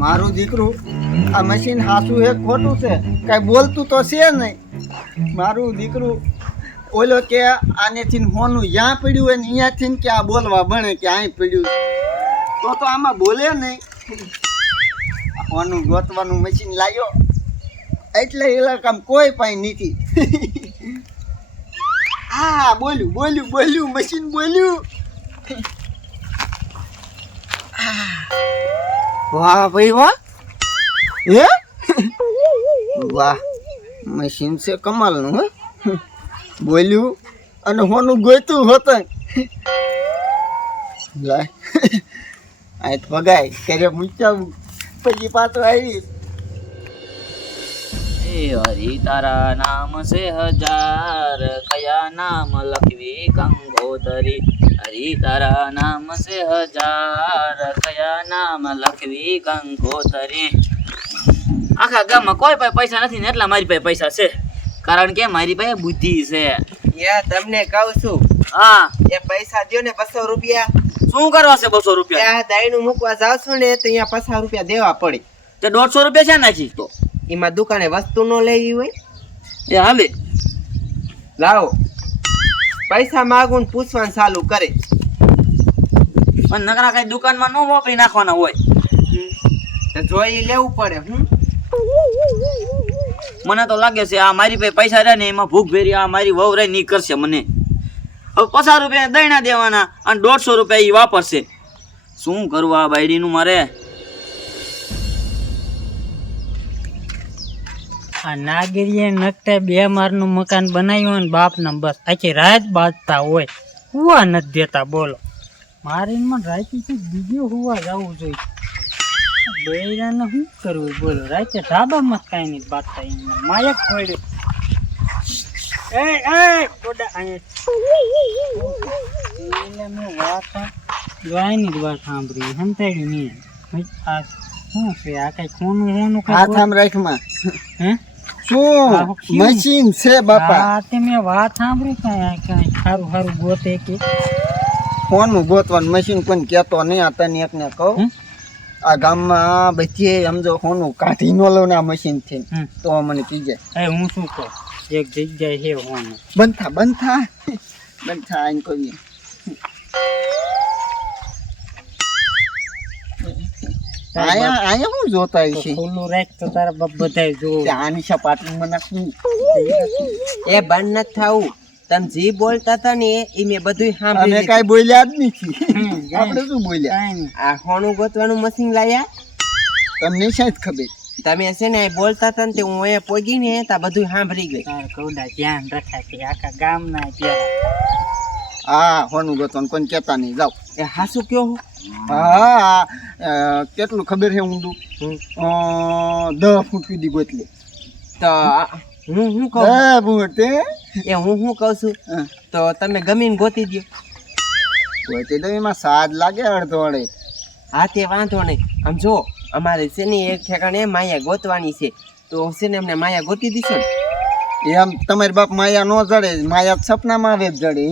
મારું દીકરું આ મશીન હાસું હે ખોટું છે કાંઈ બોલતું તો છે નહીં. મારું દીકરું ઓલો કે આનેથી હોનું જ્યાં પડ્યું હોય ને અહીંયાથી કે આ બોલવા બને કે અહીં પડ્યું તો આમાં બોલે નહીં. હોનું ગોતવાનું મશીન લાવ્યો એટલે ઇલાકામાં કોઈ પાઈ નથી. હા બોલ્યું મશીન બોલ્યું. વાહ ભાઈ વાહ હે વાહ મશીન છે કમાલનું હે બોલ્યું અને હોનું ગોતું હોતું લાય આ ભગાય કરે મૂચાવું પછી પાછો આવી. હરી તારા નામ છે હજાર કયા નામ લખવી કંગોતરી. હરી તારા નામ છે હજાર કયા નામ લખવી કંગોતરી. આખા ગામમાં કોઈ પાસે પૈસા નથી ને એટલા મારી પાસે પૈસા છે કારણ કે મારી પાસે બુદ્ધિ છે. તમને કહું છું હા એ પૈસા દ્યો ને 200 રૂપિયા. શું કરવા છે 200 રૂપિયા? ત્યાં દાઈનું મૂકવા જાવ છો ને તો અહીંયા 50 રૂપિયા દેવા પડે. તે 150 રૂપિયા છે નાખી તો એમાં દુકાને વસ્તુ ન લેવી હોય એ હાલે. લાવો પૈસા માગું ને પૂછવાનું ચાલુ કરે. પણ નકરા કઈ દુકાનમાં ન વાપરી નાખવાના હોય તો જોઈ લેવું પડે. મને તો લાગે છે આ મારી પાસે પૈસા રહે ને એમાં ભૂખ ભેરી આ મારી વહુ રહી ની કરશે મને. હવે 50 રૂપિયા દઈના દેવાના અને 150 રૂપિયા એ વાપરશે. શું કરવું આ બાયડીનું મારે? આ નાગરીએ નકટે 2 માળનું મકાન બનાવ્યું ને બાપના બસ આખી રાત બાજતા હોય હુવા નથી દેતા. બોલો મારી મને રાતે બીજો હુવા જવું જોઈએ. બૈરાને શું કરવું બોલો? રાતે ધાબામાં કાંઈ નહીં બાજતા એમને માયક પડ્યું. એ ગોડા અહીંયા મેં વાત ગાયની જ વાત સાંભળી સંતાડ્યું નહીં. આ શું છે આ કઈ ખૂનું હાથ આમ રાખમાં હે શું મશીન છે બાપા? હા તે મેં વાત સાંભળી કાંઈ સારું ગોતે કે હોનું ગોતવાનું મશીન કોઈ કહેતો નહીં. આ તને એકને કહું આ ગામમાં બધી સમજો હોનું કાઢી ન લઉં ને આ મશીન થી તો મને કીજે. હું શું કહું એક જગ્યાએ છે હોનું બંધા આઈને કહીએ. અહીંયા હું જોતા છે ખુલ્લું રાખ તો તારા બાપ બધાય જોવું. આની સપાટી મને શું એ બંધ નથી થવું. તમે જે બોલતા હતા ને એ મેં બધું સાંભળ્યું. અમે કાંઈ બોલ્યા જ નથી. આપણે શું બોલ્યા? આ હોનું ગોતવાનું મશીન લાયા તમને શાયદ ખબર. તમે છે ને બોલતા હતા ને તે હું અહીંયા પોગી ને તા બધું સાંભળી ગઈ. કૌડા ધ્યાન રખાય કે આખા ગામના ત્યાં હા હોનું ગોતવાનું કોઈ કહેતા નહીં. જાઓ એ હાસુ કયો હું? હા કેટલું ખબર છે ઊંડું 10 ફૂટ સુધી ગોતલે તો હું કહું એ હું કહું છું તો તમે ગમીને ગોતી દો. ગોતી દો એમાં સાદ લાગે અડધો અડે. હા તે વાંધો નહીં. આમ જો અમારે છે ને એક ઠેકાણે માયા ગોતવાની છે તો છે ને અમને માયા ગોતી દીશો ને. એમ તમારી બાપ માયા ન જડે, માયા સપનામાં આવે જ જડે.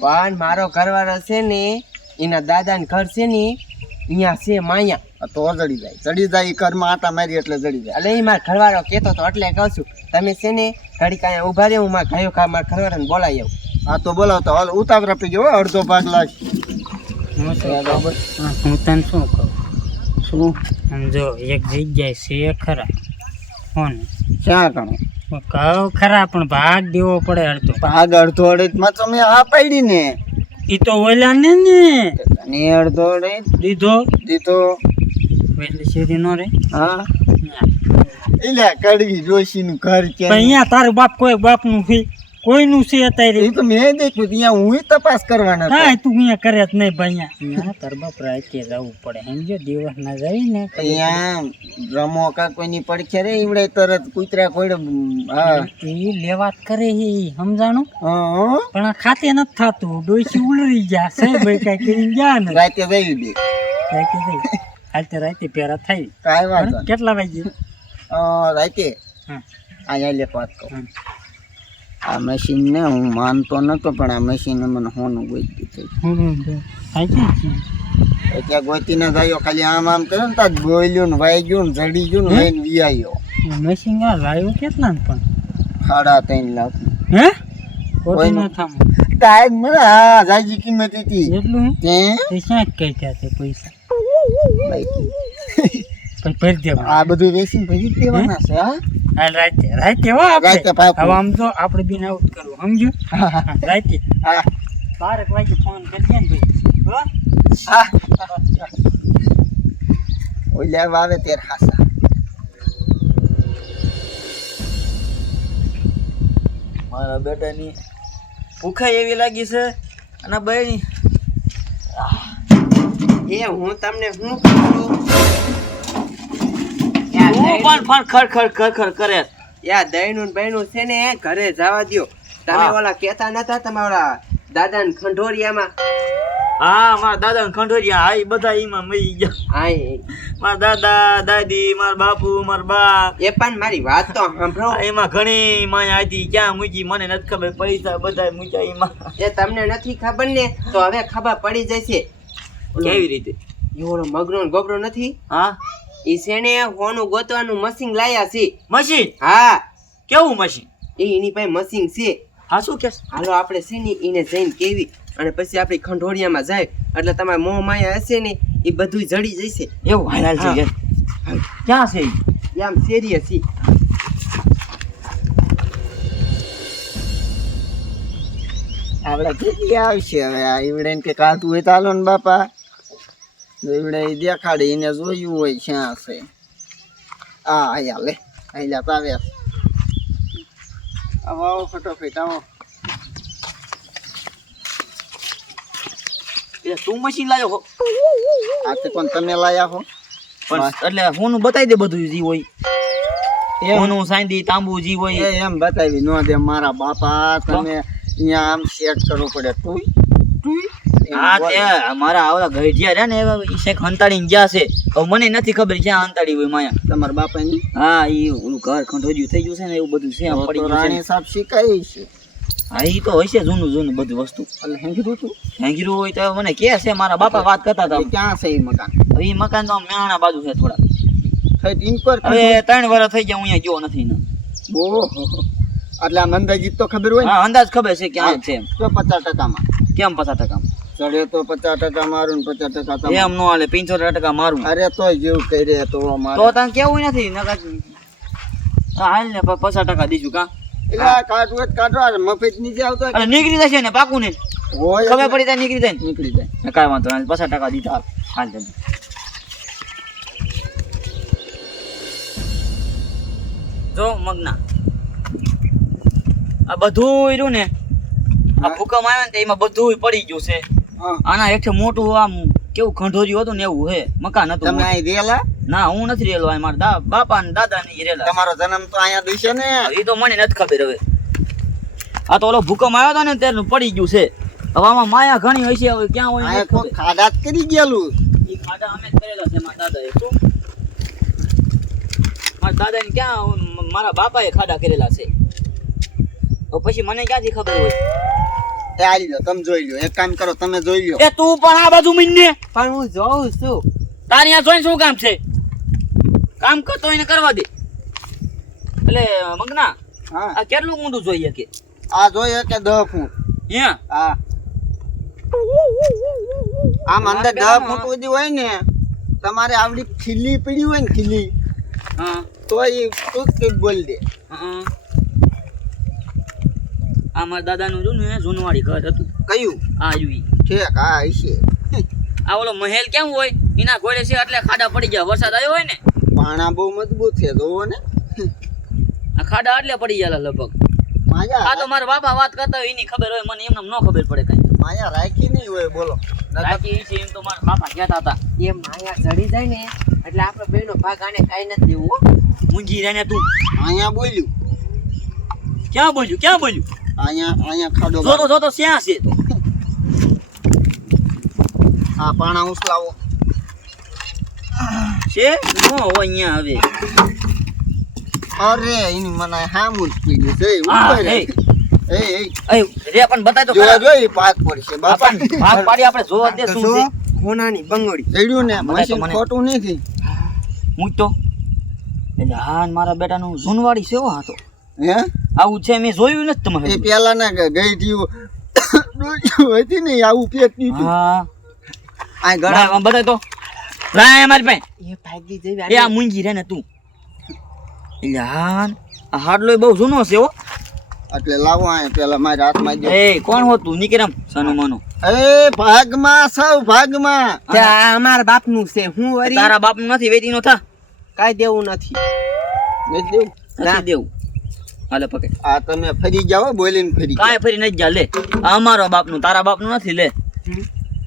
પણ મારો ઘરવાળો છે ને એના દાદાને ઘર છે ને અહીંયા છે માયા તો ચડી જાય ઘરમાં આટા મારી એટલે જડી જાય. એટલે એ મારા ઘરવાળો કહેતો તો એટલે કહું છું તમે છે ને ઘડીક અહીંયા ઊભા રહે હું મારા ગાયો ખા મારા ઘરવાળાને બોલાવી આવું. હા તો બોલાવતો હાલ ઉતાવળા પી ગયો અડધો ભાગ લાગશે. હું તને શું કહું શું સમજો એક જગ્યાએ છે ખરા કોને ક્યાં ગણો કહું ખરા પણ ભાગ દેવો પડે અડધો. ભાગ અડધો અડે માં તમે આ પાડી ને ઈ તો ઓલા ને અડધો અડે દીધો એટલે સીધી નો રે. હા એટલે કડવી જોશી નું ઘર ક્યાં? અહીંયા તારું બાપ કોઈ બાપ નું કોઈનું છે અત્યારે એ તો મેં દેખ્યું ત્યાં હું તપાસ કરવાના હા તું અહીંયા કરે જ નહીં ભાઈ. અહીંયા તાર બાપ રાતે જવું પડે સમજો દિવસ ના જાય ને અહીંયા રમો કા કોઈની પડખે રે ઈવડે તરત કૂતરા કોઈડે. હા એ લેવાત કરે એ સમજાણું હા પણ આ ખાતે નથી થતું. ડોસી ઉલરી ગયા છે ભાઈ કઈ કરીને ગયા ને રાતે જઈ દે હાલ તો રાતે પેરા થાય. કાંઈ વાંધો કેટલા વાગે રાતે અહીંયા લેખ વાત કહું. આ મશીન ને હું માનતો નતો પણ આ મશીન મને હોનું ગોઈ દીધું. એટલે ગોતી ના જાય ખાલી આમ આમ કરે ને તાર બોલ્યું ને વાઈ ગયું ને જડી ગયું ને લઈને વિયાયો મશીન આ લાવ્યો કેટલા ને પણ 3.5 લાખ હે કોઈ ન થામ તાય મને હા જાજી કિંમત હતી એટલું તે તે ક્યાં કઈ ગયા છે પૈસા બાઈકી. પણ ભરી દેવા આ બધું વેચીને ભરી જ દેવાના છે હા હાલ રાતે હો આપણે રાતે પાકું. હવે આમ તો આપણે બી આઉટ કરવું સમજો રાતે હા 12 વાગે ફોન કરજે ને ભાઈ હો હા ઓલા વાવે તેર હાસા મારા બેટાની ભૂખાઈ એવી લાગી છે અને બહેની એ હું તમને શું કહું છું હું પણ ખર કરે યા દહીનું ને બહીનું છે ને ઘરે જવા દ્યો તમે હા. ઓલા કહેતા નતા તમારા દાદા ને ખંડોરિયામાં હા મારા દાદા ને ખંડોરિયા હા એ બધા એમાં મરી ગયા હા મારા દાદા દાદી મારા બાપુ મારા બા એ પણ મારી વાત તો સાંભળો એમાં ઘણી માયા હતી ક્યાં મૂકી મને નથી ખબર પૈસા બધા મૂક્યા એમાં એ તમને નથી ખબર ને તો હવે ખબર પડી જશે કેવી રીતે એ ઓલો મગનો ને ગોબરો નથી હા ઈ છે ને હોનું ગોતવાનું મશીન લાયા છે મશીન હા કેવું મશીન એની પાસે મશીન છે હા શું કે હાલો આપણે છે ને એને જઈને કેવી અને પછી આપણી ખંડોળિયામાં જાય એટલે તમારે મોહ માયા હશે ને એ બધું જડી જશે એવું હાલ છે હા. ક્યાં છે ઈ? એ આમ શેરીએ છે આપણે કેટલી આવશે હવે આ ઈવડે કે કાઢવું હોય તો હાલો ને બાપા ઈવડે દેખાડે એને જોયું હોય ક્યાં છે આ આયા લે આયા પાવે આવો આવો ફટોફટ આવો એટલે તું મશીન લાવ્યો હો આ તે કોણ તમે લાયા હો પણ એટલે હોનું બતાવી દે બધું જી હોય એમ હોનું સાંદી તાંબુ જી હોય એમ બતાવી ન દે મારા બાપા તમે અહીંયા આમ ચેક કરવું પડે તું હા તે મારા આવડા ગઢિયા રહ્યા ને એવા ઈ શેખ હંતાડીને ગયા છે હવે મને નથી ખબર ક્યાં હંતાડી હોય માયા તમારા બાપાની હા ઈ ઓલું ઘર ખંડોજ્યું થઈ ગયું છે ને એવું બધું છે આમ પડી ગયું છે રાણી સાહેબ શીખાય છે હા ઈ તો હશે જૂનું બધું વસ્તુ એટલે હેંગીરું તું હેંગીરું હોય તો મને કે છે મારા બાપા વાત કરતા હતા એ ક્યાં છે એ મકાન હવે ઈ મકાન તો આમ મેહાણા બાજુ છે થોડા થઈ ઇન્કર હવે 3 વર્ષ થઈ ગયા હું અહીંયા ગયો નથી ને ઓહો એટલે આમ અંદાજીત તો ખબર હોય ને હા અંદાજ ખબર છે ક્યાં છે એમ તો 50% કેમ 50% ચડે તો 50% મારું ને 50% તમારું. એમ નો હાલે 75% મારું અરે તોય જેવું કરે તો અમારે તો તને કેવું નથી નકર હાલ ને 50% દીધું કા એટલે આ કાઢવું હોય તો કાઢો આ મફત નીચે આવતો હોય અને નીકળી જશે ને પાકું ને હોય ખબર એટલે પડી જાય નીકળી જાય નીકળી જાય ને કાંઈ વાંધો નહીં 50% દીધા હાલ જલ્દી જો મગના આ બધું રહ્યું ને આ ભૂકંપ આવ્યો ને તે એમાં બધું પડી ગયું છે હા આના હેઠે મોટું આમ કેવું ખંડોર્યું હતું ને એવું હે મકાન હતું તમે અહીં રેલા ના હું નથી રેલો આ મારા બાપા ને દાદા ને રેલા તમારો જન્મ તો અહીંયા દિશે ને એ તો મને નથી ખબર હવે આ તો ઓલો ભૂકંપ આવ્યો હતો ને તેનું પડી ગયું છે હવે આમાં માયા ઘણી હોય છે હવે ક્યાં હોય અહીંયા નથી કોઈ ખબર. ખાડા જ કરી ગયેલું ઈ ખાડા અમે જ કરેલા છે મારા દાદાએ શું મારા દાદાને ક્યાં મારા બાપાએ ખાડા કરેલા છે તો પછી મને ક્યાંથી ખબર હોય એ આલી લો તમે જોઈ લો એક કામ કરો તમે જોઈ લો એ તું પણ આ બાજુ મીંડને પણ હું જોઉં છું તારી આ જોઈને શું કામ છે કામ કરતો એને કરવા દે એટલે મગના હા આ કેટલું ઊંડું જોઈએ કે આ જોઈએ કે 10 ફૂટ હે હા આમ અંદર 10 ફૂટ સુધી હોય ને તમારે આવડી ખીલી પડી હોય ને ખીલી હા તો એ તું જ બોલ દે હા આ મારા દાદાનું જો ને જૂનવાડી ઘર હતું કયું આ રહ્યું ઈ. ઠેક હા હશે આ ઓલો મહેલ કેમ હોય એના ઘોડે છે એટલે ખાડા પડી ગયા વરસાદ આવ્યો હોય ને પાણા બહુ મજબૂત છે જોવો ને આ ખાડા એટલે પડી ગયા લગભગ આ તો માયા મારા બાપા વાત કરતા હોય એની ખબર હોય મને એમને ન ખબર પડે કઈ માયા રાખી નહીં હોય બોલો બાકી ઈ છે એમ તો મારા બાપા કહેતા હતા એ માયા ચડી જાય ને એટલે આપણે બેનો ભાગ આને કાંઈ નથી દેવું હો. મૂંગી રહે ને તું અહીંયા બોલ્યું ક્યાં બોલ્યું અહીંયા ખાડો જોતો શ્યાં છે તો આ પાણા ઉસલાવો છે નો હોય અહીંયા હવે અરે એની મને હામું જ પીડ્યું છે હા, ઉપર એ. એ એ રે પણ બતાય તો જોવા ખરા. જોઈ પાક પડશે બાપા આપણને ભાગ પાડી આપણે જોવા દે શું છે હોનાની બંગડી ચડ્યું ને બતાય તો મશીન મને. ખોટું નથી. હું તો એટલે હા મારા બેટાનું જૂનવાડી સેવો હતો હે આવું છે મેં જોયું નથી તમારે એ પેલા ના ગઈ થયું હતી ને આવું પેક દીધું હા આ ગળા બતાય તો લાય મારી પાસે એ ભાગી જઈ એ આ મૂંગી રે ને તું એટલે હા આ હાડલો બહુ જૂનો છે હો એટલે લાવો આ પેલા મારા હાથમાં જો એ કોણ હોતું નીકળમ સનુ મનો એ ભાગમાં સૌ ભાગમાં તે આ અમારા બાપનું છે હું વરી તારા બાપનું નથી વેતીનો થા કાઈ દેવું નથી નથી દેવું. નથી દેવું હાલે પકડ આ તમે ફરી જાઓ બોલીને ફરી કાંઈ ફરી નથી જા લે આ અમારો બાપનું તારા બાપનું નથી લે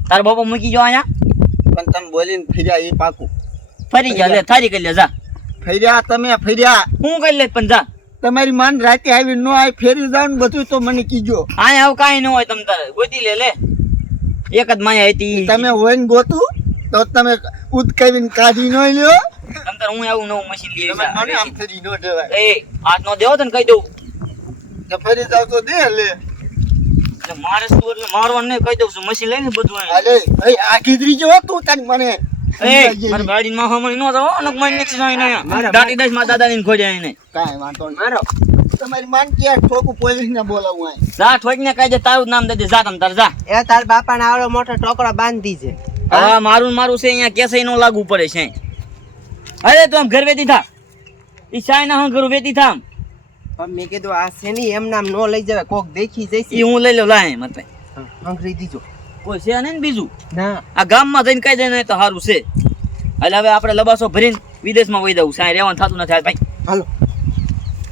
તારા બાપા મૂકી જો અહીંયા પણ તમે બોલીને ફર્યા એ પાકું ફરી જા લે થારી કરી લે જા ફર્યા તમે ફર્યા હું કરી લે પણ જા તમારી માન રાતે આવી નો આવી ફેરી જાવ ને બધું તો મને કીજો અહીંયા આવું કાંઈ ન હોય તમ તારે ગોતી લે લે એક જ માયા હતી તમે હોય ને ગોતું તો તમે ઉદકાવીને કાઢી ન લ્યો તમ તારે હું આવું નવું મશીન લઈ તમે મને આમ આવી ફરી ન જવાય એ હાથ નો દેવો તને કહી દઉં તો ફરી જાવ તો દે લે એટલે મારે શું એટલે મારવાનું નહીં કહી દઉં છું મશીન લઈને બધું અહીં. અલે એ આ કીધરી જો તું તને મને એ મારી ગાડીમાં હમણાં ન જાઓ અનક મારી નીકળી જાય અહીંયા દાટી દઈશ મારા દાદાની ખોજ્યા એને કાંઈ વાંધો નહીં મારો તમારી માન ક્યાં ઠોકું પોલીસ ને બોલાવું આ જા ઠોકને કહી દે તારું જ નામ દે દે જા તમ તાર જા એ તાર બાપાને આવડો મોટો ટોકરો બાંધી છે હા મારું ને મારું છે અહીંયા કેસે નો લાગુ પડે છે અરે તું આમ ઘર વેતી થા ઈ ચાય ના હું ઘર વેતી થા પણ મેં કીધું આ છે નહીં એમ નામ નો લઈ જવાય કોક દેખી ઈ જઈશ હું લઈ લઉં લાય મત અંગરી દીજો કોઈ છે નહીં ને બીજું ના આ ગામમાં જઈને કહી દે ને તો સારું છે એટલે હવે આપણે લબાસો ભરીને વિદેશમાં વહી દઉં સાંઈ રહેવાનું થતું નથી હાલ ભાઈ હાલો